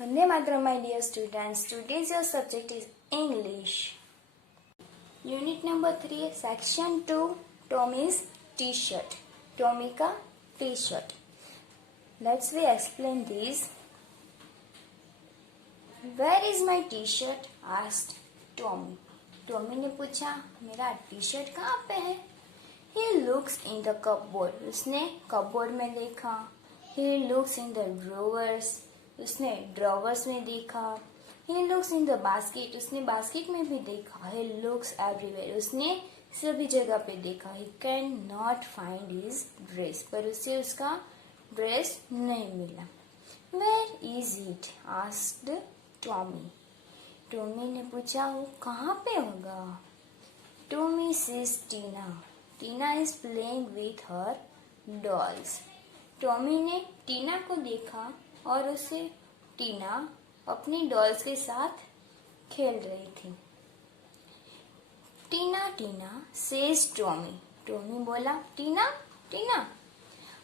Vande Mataram, my dear students. Today's your subject is English. Unit number 3, section 2, Tommy's t-shirt. Tommy ka t-shirt. Let's we explain this. Where is my t-shirt? Asked Tommy. Tommy ने पूछा मेरा T-shirt कहाँ पे है? He looks in the cupboard. उसने cupboard में देखा. He looks in the drawers. उसने ड्रॉवर्स में देखा. He looks in the basket. उसने बास्केट में भी देखा. He looks everywhere. उसने सभी जगह पे देखा. He cannot find his dress. पर उसे उसका ड्रेस नहीं मिला. Where is it? asked Tommy. Tommy ने पूछा वो कहाँ पे होगा? Tommy sees Tina. Tina is playing with her dolls. Tommy ने टीना को देखा और उसे टीना अपनी डॉल्स के साथ खेल रही थी. टीना टीना सेज टॉमी. टॉमी बोला टीना टीना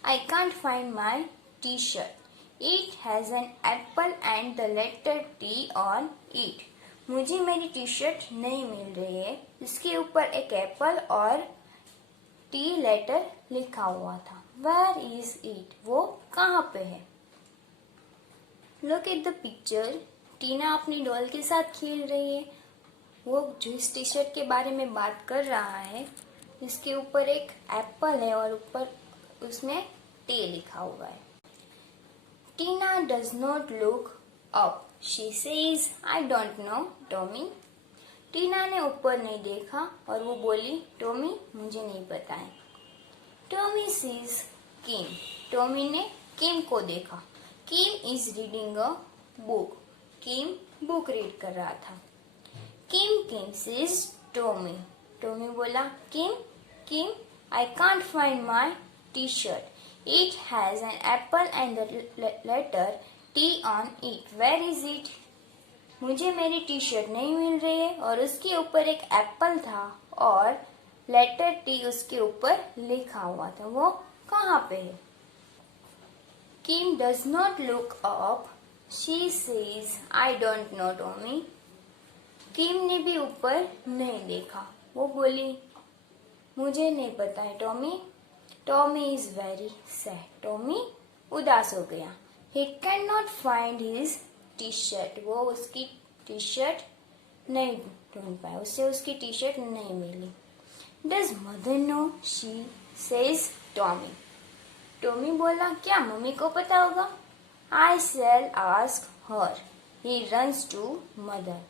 I can't find my t-shirt. It has an apple and the letter T on it. मुझे मेरी टी शर्ट नहीं मिल रही है. इसके ऊपर एक एप्पल और टी लेटर लिखा हुआ था. Where is it? वो कहाँ पे है? Look at the picture. टीना अपनी डॉल के साथ खेल रही है. वो जिस टी शर्ट के बारे में बात कर रहा है इसके ऊपर एक एप्पल है और ऊपर उसमें टी लिखा हुआ है. Tina does not look up. She says I don't know Tommy. Tina ने ऊपर नहीं देखा और वो बोली टॉमी मुझे नहीं पता है. टॉमी सीज किम. टॉमी ने किम को देखा. Kim is reading a book. Kim book read कर रहा था. Kim sees Tommy. टॉमी बोला Kim I can't find my T shirt. It has an apple and the letter T on it. Where is it? मुझे मेरी T shirt नहीं मिल रही है और उसके ऊपर एक एप्पल था और लेटर टी उसके ऊपर लिखा हुआ था. वो कहाँ पे है? Kim does not look up. She says, I don't know, Tommy. किम ने भी ऊपर नहीं देखा. वो बोली मुझे नहीं पता है Tommy. Tommy is very sad. Tommy उदास हो गया. ही can not find his T shirt. वो उसकी टी शर्ट नहीं ढूंढ पाया. उससे उसकी टी शर्ट नहीं मिली. Does mother know? She says Tommy. Tommy बोला क्या मम्मी को पता होगा? I shall ask her. He runs to mother.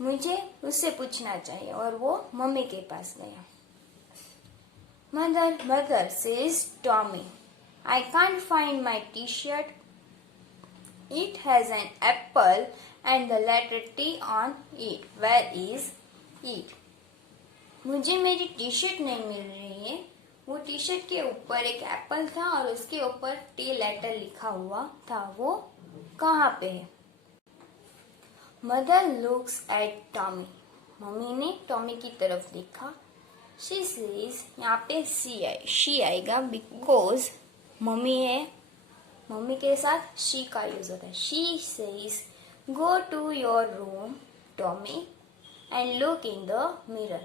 मुझे उससे पूछना चाहिए और वो मम्मी के पास गया. Mother says Tommy. I can't find my t-shirt. It has an apple and the letter T on it. Where is it? मुझे मेरी टी शर्ट नहीं मिल रही है. वो टी शर्ट के ऊपर एक एप्पल था और उसके ऊपर टी लेटर लिखा हुआ था. वो कहाँ पे है? Mother looks at Tommy. Mummy ने टॉमी की तरफ देखा. She says, यहाँ पे she आएगा because मम्मी है. मम्मी के साथ she का यूज होता है. She says, go to your room, Tommy, and look in the mirror.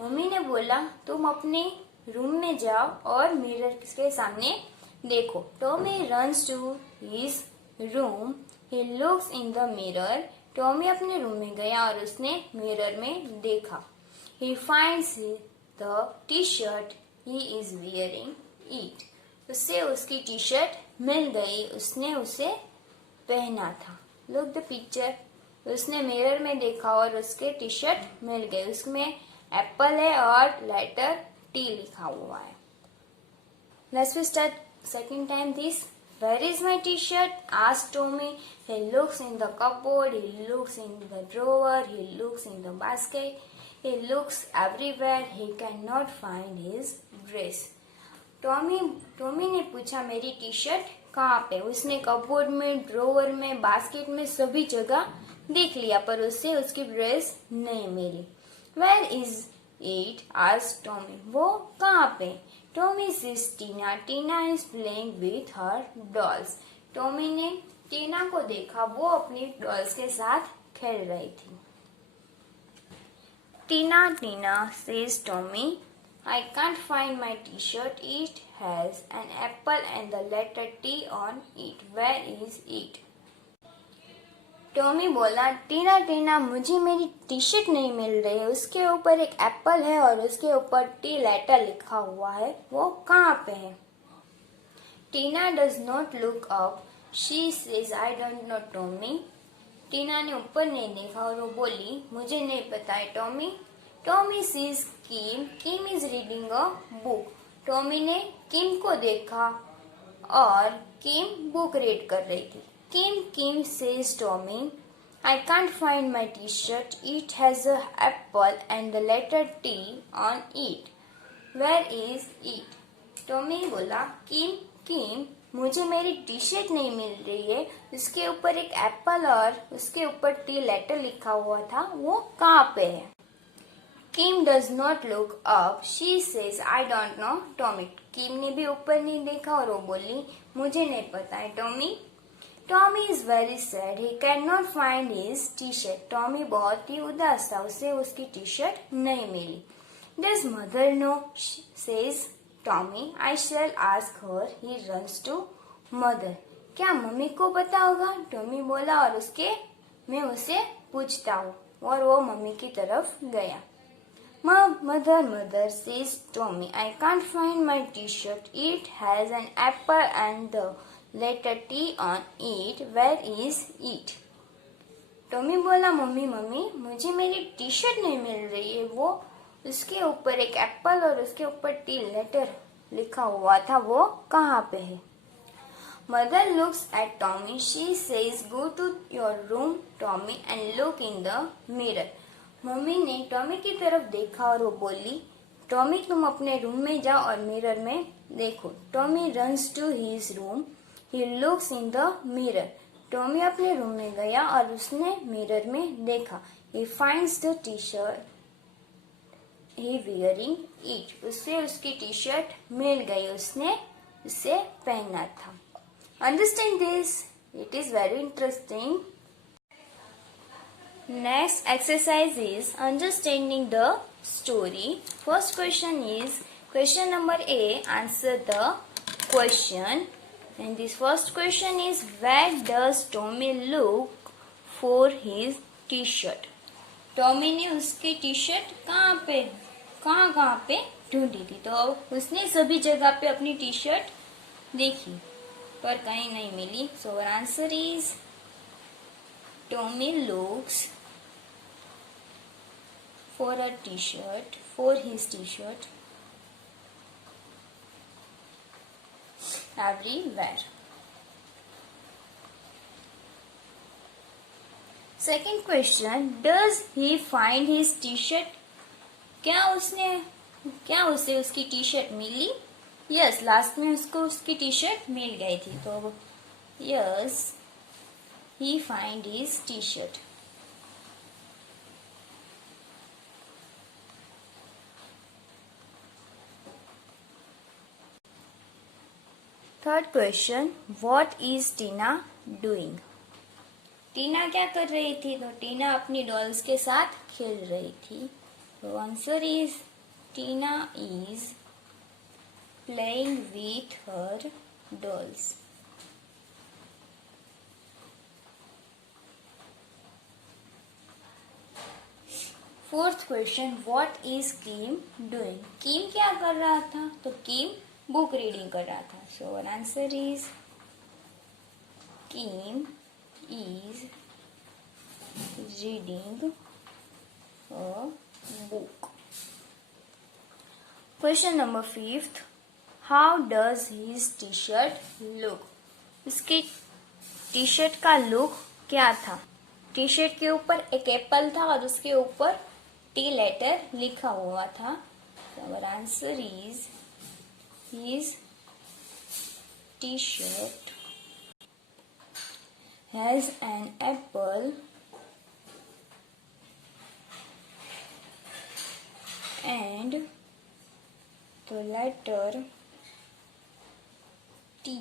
Mummy ने बोला तुम अपने रूम में जाओ और मिरर के सामने देखो. Tommy runs to his room. He looks in the mirror. Tommy अपने रूम में गया और उसने मिरर में देखा. He finds the t-shirt. He is wearing it. उससे उसकी टी शर्ट मिल गई. उसने उसे पहना था. Look the picture. उसने मिरर में देखा और उसके टी शर्ट मिल गई. उसमें एप्पल है और लेटर टी लिखा हुआ है. Let's start second time this. Where is my t-shirt? asked Tommy. He looks in the cupboard. He looks in the drawer. He looks in the basket. He looks everywhere. He cannot find his dress. Tommy ने पूछा मेरी T shirt कहाँ पे? उसने cupboard में, drawer में, basket में सभी जगह देख लिया पर उससे उसकी ड्रेस नहीं मिली. Where is it? asked Tommy. वो कहाँ पे? Tommy sees Tina. Tina is playing with her dolls. Tommy ने टीना को देखा, वो अपनी डॉल्स के साथ खेल रही थी। Tina says Tommy, I can't find my t-shirt. It has an apple and the letter T on it. Where is it? Tommy बोला, टीना मुझे मेरी टी शर्ट नहीं मिल रही है, उसके ऊपर एक एप्पल है और उसके ऊपर टी लेटर लिखा हुआ है, वो कहाँ पे है? Tina does not look up, she says I don't know Tommy. Tina ने ऊपर नहीं देखा और वो बोली, मुझे नहीं पता है Tommy. Tommy sees Kim is reading a book. Tommy ने किम को देखा और किम बुक रीड कर रही थी। Kim says Tommy, I can't find my T shirt, it has a apple and the letter T on it, where is it? Tommy बोला, Kim मुझे मेरी टी शर्ट नहीं मिल रही है, उसके ऊपर एक एप्पल और उसके ऊपर टी लेटर लिखा हुआ था, वो कहाँ पे है? Kim does not look up, she says I don't know Tommy. Kim ने भी ऊपर नहीं देखा और वो बोली, मुझे नहीं पता है Tommy. Tommy is very sad, he can not find his T shirt. Tommy बहुत ही उदास था, उसे उसकी टी शर्ट नहीं मिली। Does mother know, says Tommy, I shall ask her. He runs to mother. क्या मम्मी को पता होगा? टॉमी बोला और मैं उसे पूछता हूँ, और वो मम्मी की तरफ गया। Mother says Tommy, I can't find my t-shirt. It has an apple and the letter T on it. Where is it? Tommy बोला, मम्मी मुझे मेरी टी शर्ट नहीं मिल रही है, वो उसके ऊपर एक एप्पल और उसके ऊपर टी लेटर लिखा हुआ था, वो कहाँ पे है? Mother looks at Tommy, she says go to your room Tommy and look in the mirror. Mummy ने टॉमी की तरफ देखा और वो बोली, टॉमी तुम अपने रूम में जाओ और मिरर में देखो। Tommy runs to his room, he looks in the mirror. Tommy अपने रूम में गया और उसने मिरर में देखा। He finds the T-shirt he wearing it. उसे उसकी टी शर्ट मिल गई, उसने उसे पहना था। Understand this, it is very interesting. Next exercise is understanding the story. First question is question number A. Answer the question. And this first question is, where does Tommy look for his t-shirt? Tommy ने उसकी T shirt कहाँ पे ढूंढी थी? तो उसने सभी जगह पे अपनी टी शर्ट देखी पर कहीं नहीं मिली। So answer is Tommy looks for his t-shirt everywhere. Second question, does he find his t-shirt? क्या उसे उसकी टी शर्ट मिली? यस, लास्ट में उसको उसकी टी शर्ट मिल गई थी, तो yes, he find his t-shirt. Third question, what is Tina doing? टीना क्या कर रही थी? तो टीना अपनी डॉल्स के साथ खेल रही थी। तो answer is Tina is playing with her dolls. Fourth question, what is Kim doing? Kim क्या कर रहा था? तो किम बुक रीडिंग कर रहा था। So answer is Kim is reading a book. Question number 5, how does his T shirt look? उसकी T shirt का लुक क्या था? टी शर्ट के ऊपर एक एप्पल था और उसके ऊपर टी लेटर लिखा हुआ था। Our answer is his t-shirt has an apple and the letter T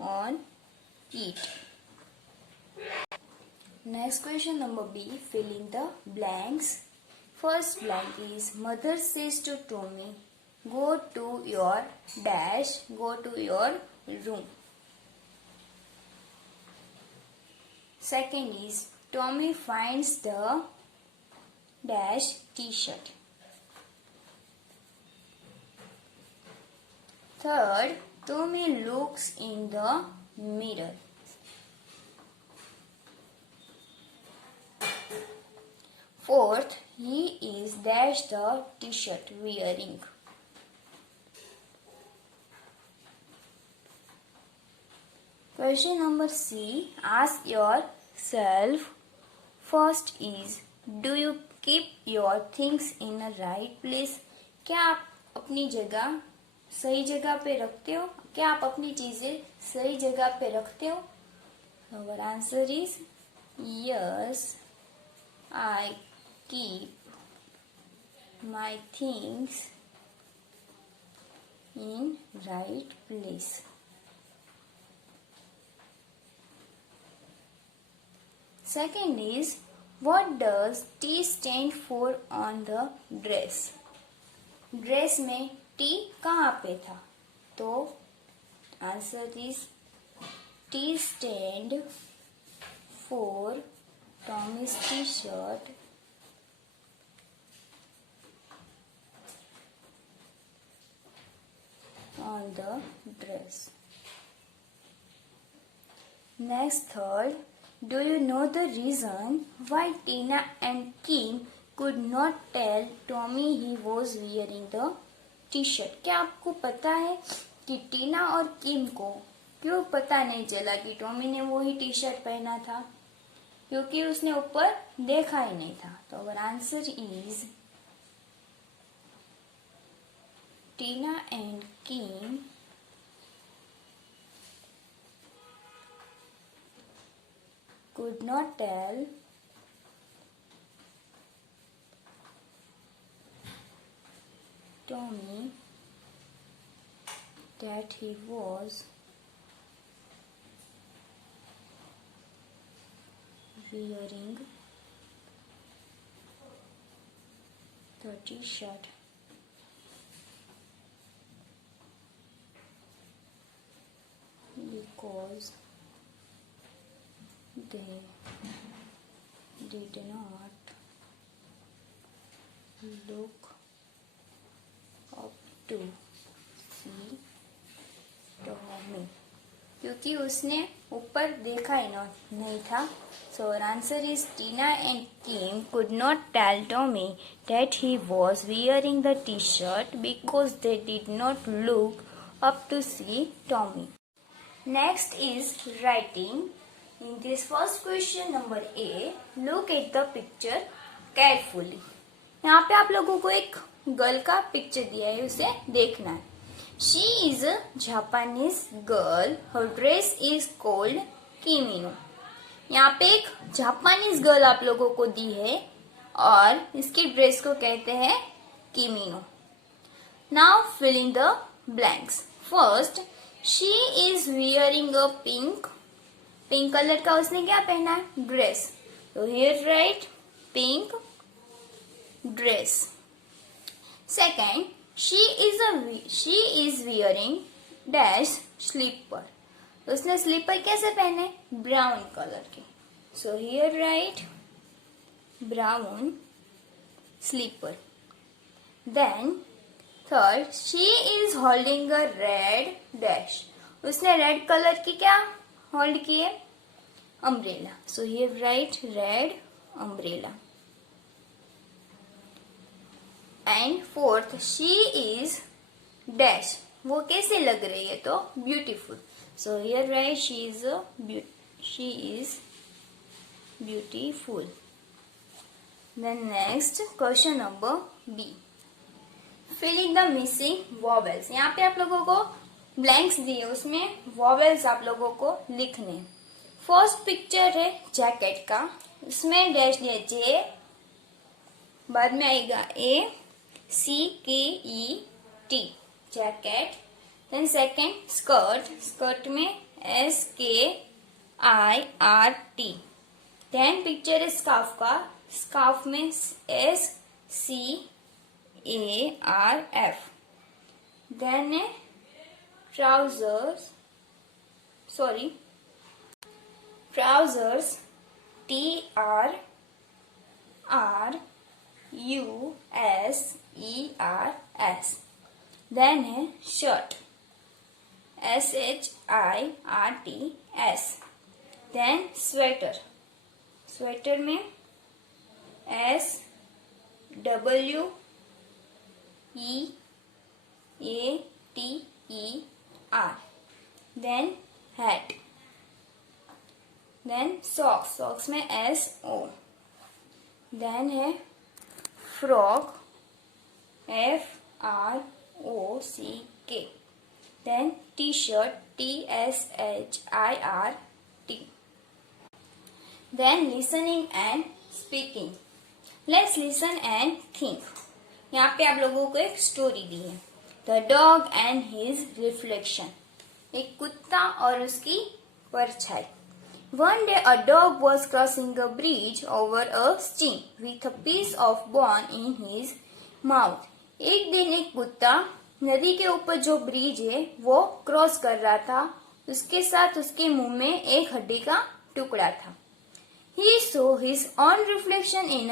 on it. Next question number B. Fill in the blanks. First blank is mother says to Tommy, go to your dash, go to your room. Second is Tommy finds the dash t-shirt. Third, Tommy looks in the mirror. Fourth, he is dash the t-shirt wearing. Question number C. Ask yourself. First is, do you keep your things in a right place? क्या आप अपनी जगह सही जगह पे रखते हो? क्या आप अपनी चीजें सही जगह पे रखते हो? Our answer is yes. I keep my things in right place. Second is, what does T stand for on the dress? Dress में T कहाँ पे था? तो answer is T stand for Tommy's t-shirt on the dress. Next, third, do you know the reason why Tina and Kim could not tell Tommy he was wearing the t-shirt? क्या आपको पता है कि टीना और किम को क्यों पता नहीं चला कि टॉमी ने वो ही टी शर्ट पहना था? क्योंकि उसने ऊपर देखा ही नहीं था. तो our answer is Tina and Kim could not tell Tommy that he was wearing the t-shirt because they did not look up to see Tommy. क्योंकि उसने ऊपर देखा ही नहीं था. So our answer is Tina and Kim could not tell Tommy that he was wearing the t-shirt because they did not look up to see Tommy. Next is writing. In this first question number A, look at the picture carefully. यहाँ पे आप लोगों को एक girl का picture दिया है, उसे देखना है. She is a Japanese girl. Her dress is called kimono. यहाँ पे एक जापानीज गर्ल आप लोगों को दी है और इसकी ड्रेस को कहते हैं kimono. Now fill in the blanks. First, she is wearing a pink. Pink colour का उसने क्या पहना है? ड्रेस. तो here right pink dress. Second, she is wearing dash slipper. उसने स्लीपर कैसे पहने? ब्राउन कलर के. So here right brown slipper. Then third, she is holding a red dash. उसने रेड कलर की क्या होल्ड किए? Umbrella. So here right red umbrella. And fourth, she is dash. वो कैसे लग रही है? तो beautiful. So here right she is beautiful. Then next question number B. Fill in the missing vowels. यहाँ पे आप लोगों को ब्लैंक्स दिए, उसमें वॉवेल्स आप लोगों को लिखने. फर्स्ट पिक्चर है जैकेट का, उसमें डैश दिया जे, बाद में आएगा A C K E T jacket. Then second skirt, skirt में SKIRT. देन पिक्चर है स्कार्फ का, स्कार्फ में SCARF। देन है trousers TRRUSERS। देन है शर्ट SHIRTS। देन स्वेटर में SWEATER। Then hat. Then socks में SO। देन है frock FROCK। Then T-shirt TSHIRT। Then listening and speaking. Let's listen and think. यहाँ पे आप लोगों को एक स्टोरी दी है, the dog and his reflection. एक कुत्ता और उसकी परछाई। One day a dog was crossing a bridge over a stream with a piece of bone in his mouth. एक दिन एक कुत्ता नदी के ऊपर जो ब्रिज है वो क्रॉस कर रहा था, उसके साथ उसके मुंह में एक हड्डी का टुकड़ा था। He saw his own reflection in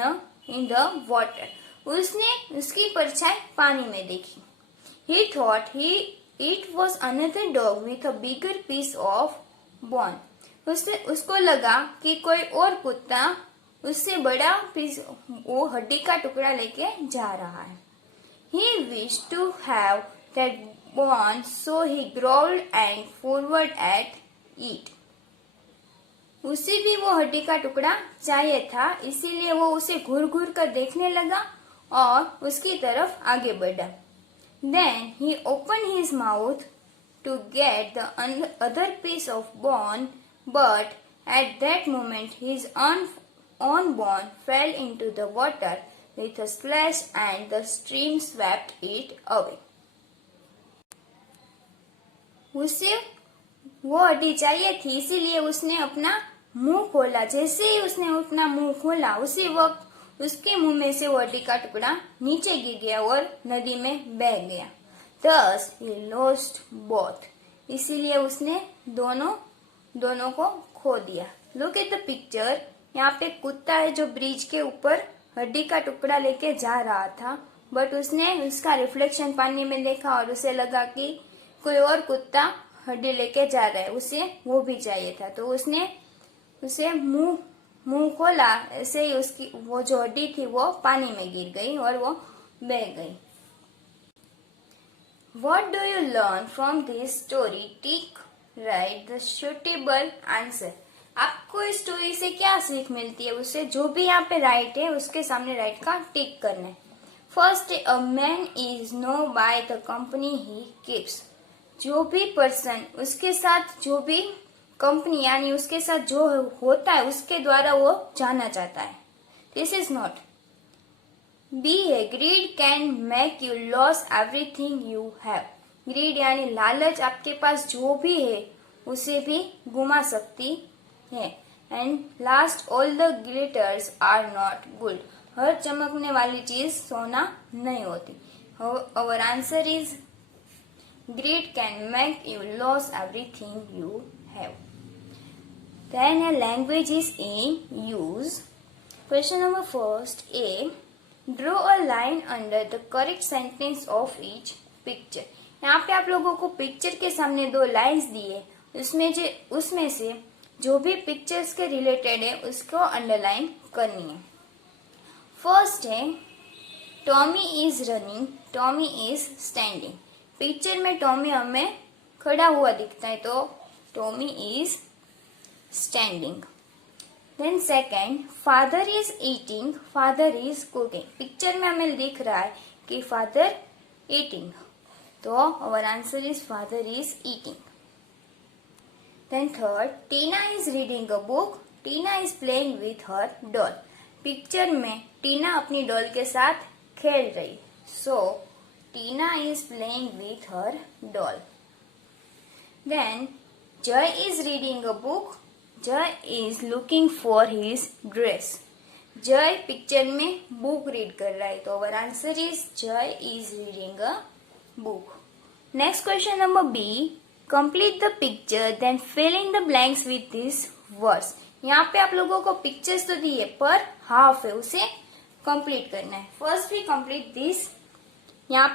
the water. उसने उसकी परछाई पानी में देखी। He thought it was another dog with a bigger piece of bone. उसको लगा कि कोई और कुत्ता उससे बड़ा पीस वो हड्डी का टुकड़ा लेके जा रहा है। He wished to have that bone, so he growled and forward at it. उसे भी वो हड्डी का टुकड़ा चाहिए था, इसीलिए वो उसे घूर घूर कर देखने लगा और उसकी तरफ आगे बढ़ा। Then he opened his mouth to get the other piece of bone, but at that moment his own bone fell into the water with a splash and the stream swept it away. उसे वो हड्डी चाहिए थी, इसीलिए उसने अपना मुंह खोला। जैसे ही उसने अपना मुंह खोला, उसी वक्त उसके मुंह में से वो हड्डी का टुकड़ा नीचे गिर गया और नदी में बह गया। Thus he lost both. इसीलिए उसने दोनों को खो दिया। Look at the picture. यहाँ पे कुत्ता है जो ब्रिज के ऊपर हड्डी का टुकड़ा लेके जा रहा था, बट उसने उसका रिफ्लेक्शन पानी में देखा और उसे लगा कि कोई और कुत्ता हड्डी लेके जा रहा है, उसे वो भी चाहिए था, तो उसने उसे मुंह खोला। ऐसे ही उसकी वो जो हड्डी थी वो पानी में गिर गई और वो बह गई। What do you learn from this story? Tick, write the suitable answer. आपको इस स्टोरी से क्या सीख मिलती है, उससे जो भी यहाँ पे राइट है उसके सामने राइट का टिक करना है। First, a man is know by the company he keeps. जो भी पर्सन उसके साथ जो भी कंपनी यानी उसके साथ जो होता है उसके द्वारा वो जाना चाहता है। This is not. बी है, greed can make you loss everything you have. Greed यानी लालच आपके पास जो भी है उसे भी गुमा सकती है। And last, all the glitters are not gold. हर चमकने वाली चीज सोना नहीं होती। Our answer is greed can make you loss everything you have. Then a language is in use. Question number first, A. Draw a line under the correct sentence of each picture. यहाँ पे आप लोगों को picture के सामने दो lines दिए, उसमें से जो भी पिक्चर्स के रिलेटेड है उसको अंडरलाइन करनी है। फर्स्ट है, Tommy is running, Tommy is standing. Picture में टॉमी हमें खड़ा हुआ दिखता है, तो Tommy is standing. Then second, father is eating, father is cooking. Picture में हमें दिख रहा है कि father eating, तो our answer is father is eating. Then third, Tina is reading a book, Tina is playing with her doll. Picture में टीना अपनी doll के साथ खेल रही, so Tina is playing with her doll. Then Joy is reading a book, Jay is looking for his dress. Jay picture में book read कर रहा है, तो our answer is Jay is reading a book. Next question number B, complete the picture then fill in the blanks with this words. यहाँ पे आप लोगों को पिक्चर्स तो दी है पर हाफ है, उसे कंप्लीट करना है। First we complete this. यहाँ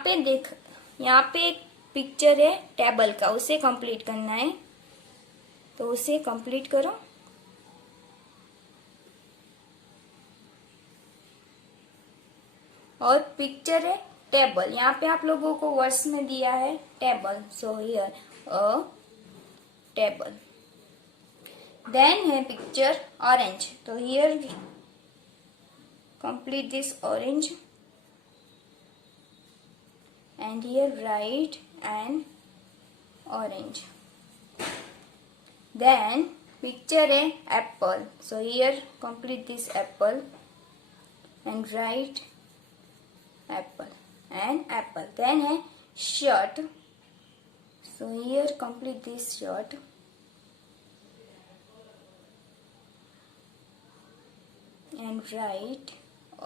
पे एक पिक्चर है टेबल का, उसे कंप्लीट करना है, तो उसे कंप्लीट करो। और पिक्चर है टेबल, यहाँ पे आप लोगों को वर्ड्स में दिया है table, so here a table. Then है पिक्चर ऑरेंज, तो here complete this orange and here write an orange. Then picture a apple, so here complete this apple and write apple and apple. Then a shirt, so here complete this shirt and write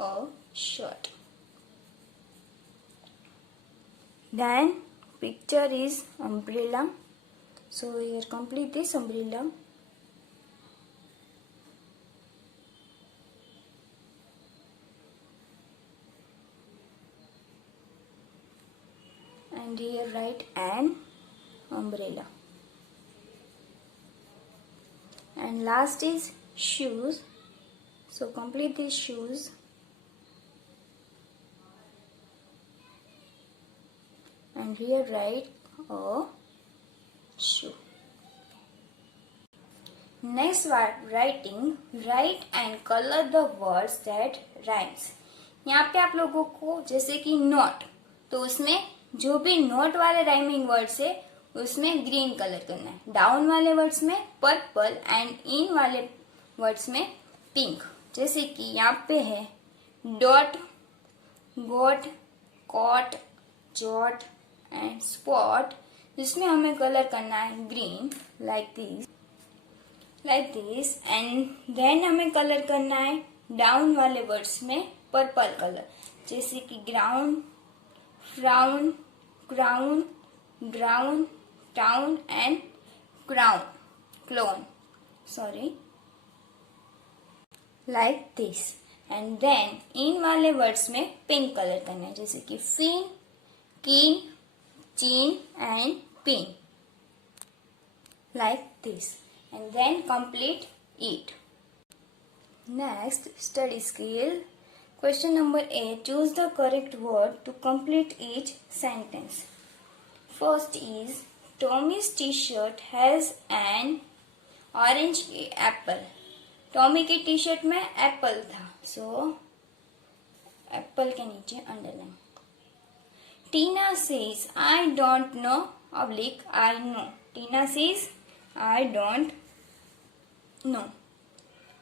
a shirt. Then picture is umbrella, so here complete this umbrella and here write an umbrella. And last is shoes, so complete these shoes and here write a shoe. Next writing, write and color the words that rhymes. यहाँ पे आप लोगों को जैसे कि note, तो उसमें जो भी नोट वाले राइमिंग वर्ड्स है उसमें ग्रीन कलर करना है, डाउन वाले वर्ड्स में पर्पल एंड इन वाले वर्ड्स में पिंक। जैसे कि यहाँ पे है dot, got, cot, jot and spot, जिसमें हमें कलर करना है green like this and then हमें कलर करना है डाउन वाले वर्ड्स में पर्पल कलर, जैसे कि ground, frown, crown, ground, town and clone like this. And then इन वाले वर्ड्स में पिंक कलर करना है, जैसे कि फिन, कीन, chin and pin like this, and then complete it. Next, study skill. Question number 8, choose the correct word to complete each sentence. First is Tommy's t-shirt has an orange apple. Tommy की T shirt में Apple था, so Apple के नीचे underline. Tina says, I don't know, oblique, I know. Tina says, I don't know.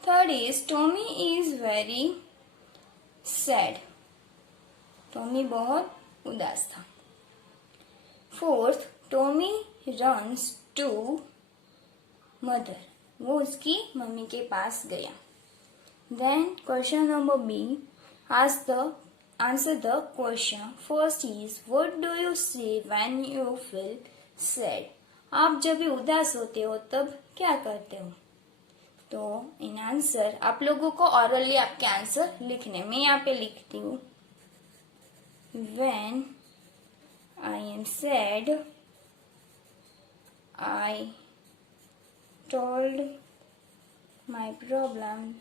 Third is, Tommy is very sad. Tommy बहुत उदास था। Fourth, Tommy runs to mother. वो उसकी mummy के पास गया। Then, question number B, answer the question. First is, what do you say when you feel sad? आप जब भी उदास होते हो तब क्या करते हो? तो इन आंसर आप लोगों को ऑरली आपके आंसर लिखने, मैं यहाँ पे लिखती हूँ। When I am sad, I told my problem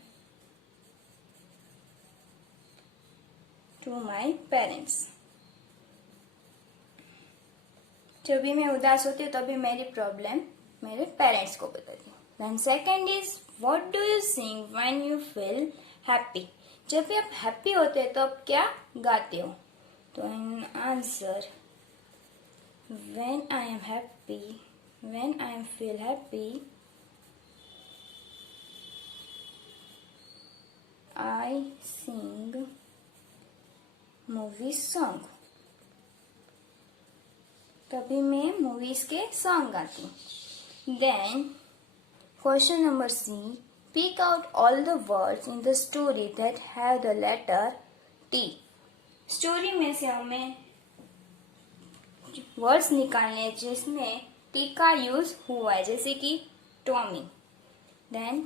to my parents. जब भी मैं उदास होती हूँ तभी मेरी प्रॉब्लम मेरे पेरेंट्स को बताती हूँ। Then second is, what do you sing when you feel happy? जब भी आप हैप्पी होते हैं तो आप क्या गाते हो? तो in answer, when I am happy, when I feel happy, I sing movie song. तभी मैं मूवीज के सॉन्ग गाती हूँ। Then Question number C. Pick out all the words in the story that have the letter T. Story में से हमें words निकालने जिसमें टी का यूज हुआ है, जैसे कि Tommy, then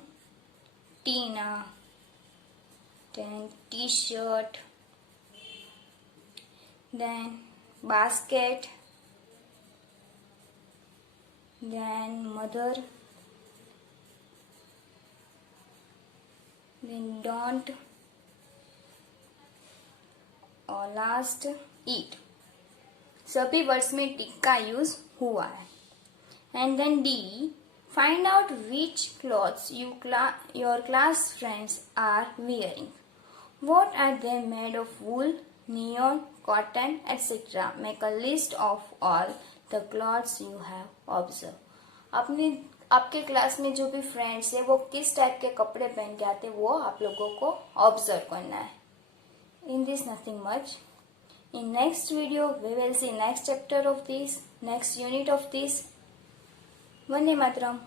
Tina, then T-shirt, then basket, then mother, then don't, और लास्ट eat. सभी वर्ड्स में टी का यूज हुआ है. And then D. Find out which clothes your class friends are wearing. What are they made of? Wool, neon, cotton, etc. Make a list of all the clothes you have observed. आपके class में जो भी friends है वो किस type के कपड़े पहन के आते हैं वो आप लोगों को ऑब्जर्व करना है. In this nothing much. In next video we will see next chapter of this, next unit of this. Vande Mataram.